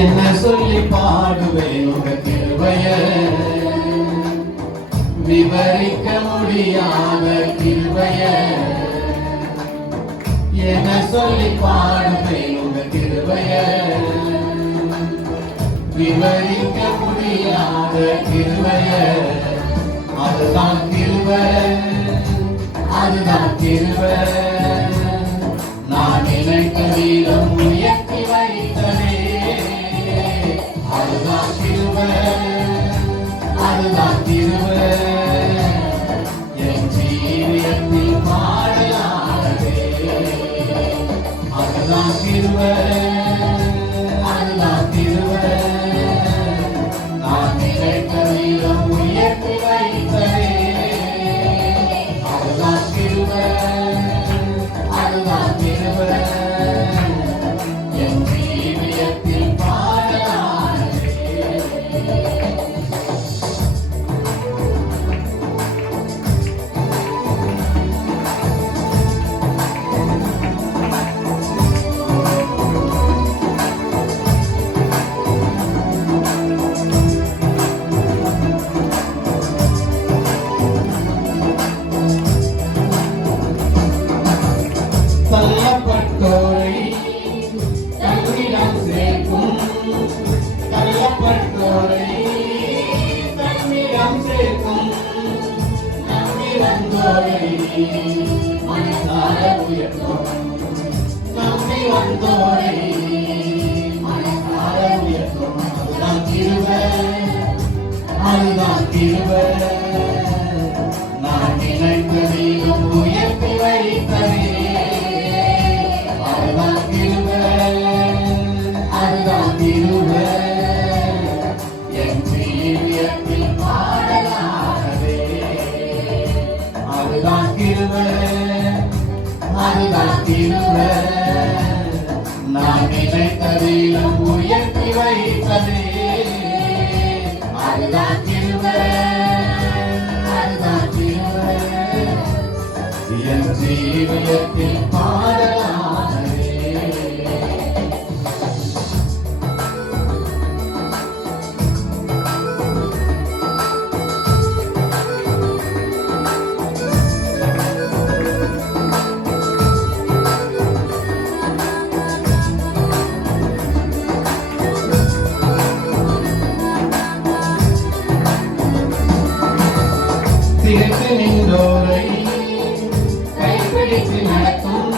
என்ன சொல்லி பாடுவேன் உங்க கிருபைய, விவரிக்க முடியாத கிருபைய. என்ன சொல்லி பாடுவேன் உங்க கிருபைய, விவரிக்க முடியாத கிருபைய. அதுதான் கிருபை, அதுதான் கிருபை. நான் நினைத்த வீரம் உயர்த்தி வைத்ததே, அதுதான் கிருபை, அதுதான் கிருபை. என் ஜீவியத்தில் பாடலானதே, அதுதான் கிருபை, அதுதான் கிருபை. நான் நினைத்த வீரம் உயர்த்தி வைத்ததே, அதுதான் கிருபை, அதுதான் கிருபை. என் ஜீவியத்தில் பாடலானதே. தள்ளப்பட்டோரை தன்னிடம் சேர்க்கும், தள்ளப்பட்டோரை தன்னிடம் சேர்க்கும். நம்பி வந்தோரை மனசார உயர்த்தும், நம்பி வந்தோரை மனசார உயர்த்தும். அதுதான் கிருபை, அதுதான் கிருபை. நான் நினைத்த தெய்வம் உயர்த்தி வைத்ததே, அதுதான் கிருபை, அதுதான் கிருபை. என் ஜீவியத்தில் பாடலானதே, அதுதான் கிருபை, அதுதான் கிருபை. நான் நினைத்த தெய்வம் உயர்த்தி வைத்ததே, அதுதான் கிருபை, அதுதான் கிருபை. என் ஜீவியத்தில் பாடலானதே. திகைத்து நின்றோரை கைப்பிடித்து நடத்தும்,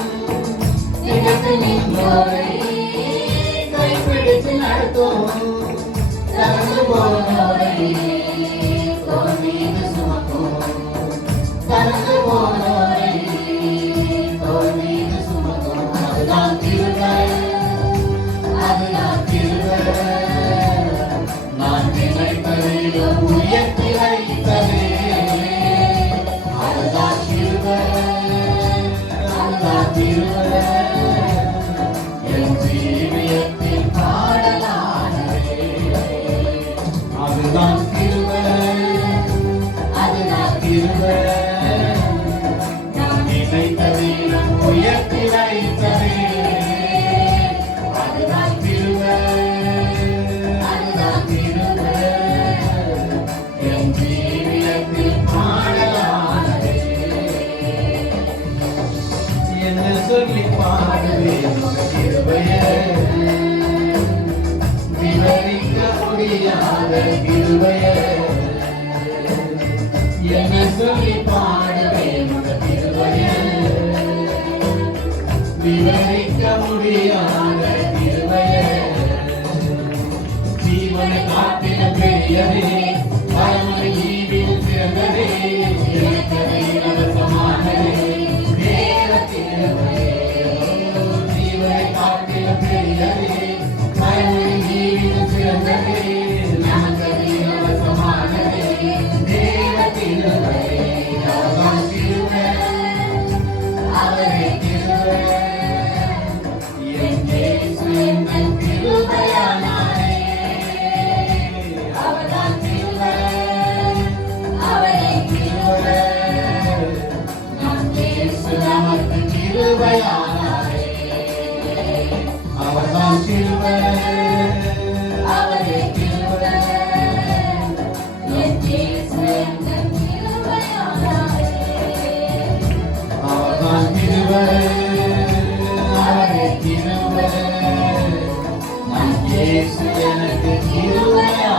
திகைத்து நின்றோரை கைப்பிடித்து நடத்தும். தரந்து போனோரை தோள் மீது சுமக்கும், தரந்து போனோரை தோள் மீது சுமக்கும். அதுதான் கிருபை, அதுதான் கிருபை. நான் நினைத்ததை உயர்த்தி வைத்ததே, அதுதான் கிருபை, அதுதான் கிருபை. என் ஜீவியத்தில் பாடலானதே, அதுதான் கிருபை, அதுதான் கிருபை. நான் நினைத்ததை உயர்த்தி வைத்ததே, அதுதான் கிருபை, அதுதான் கிருபை. என் ஜீவியத்தில் பாடலானதே. என்ன சொல்லி பாடுவேன் கிருபைய, விவரிக்க முடியாத கிருபைய. என்ன சொல்லி பாடுவேன் கிருபைய, விவரிக்க முடியாத கிருபைய. ஜீவனை காட்டின பெரியதே, பரமனை ஜீவியில் சிறந்ததே, எனக்கதை இலவசமானதே, தேவ கிருபையே. ஜீவனை காட்டின பெரியதே, பரமனை ஜீவியில் சிறந்ததே, நமக்கதை இலவசமானதே, தேவ கிருபையே. அவர்தான் கிருபை, அவரே கிருபை. என் இயேசு எங்கள் கிருபையானாரே, அவர்தான் கிருபை, அவரே கிருபை. நம் இயேசு நமக்கு கிருபையானாரே, அவர்தான் கிருபை. நம் இயேசு எனக்கு கிருபையானவர்.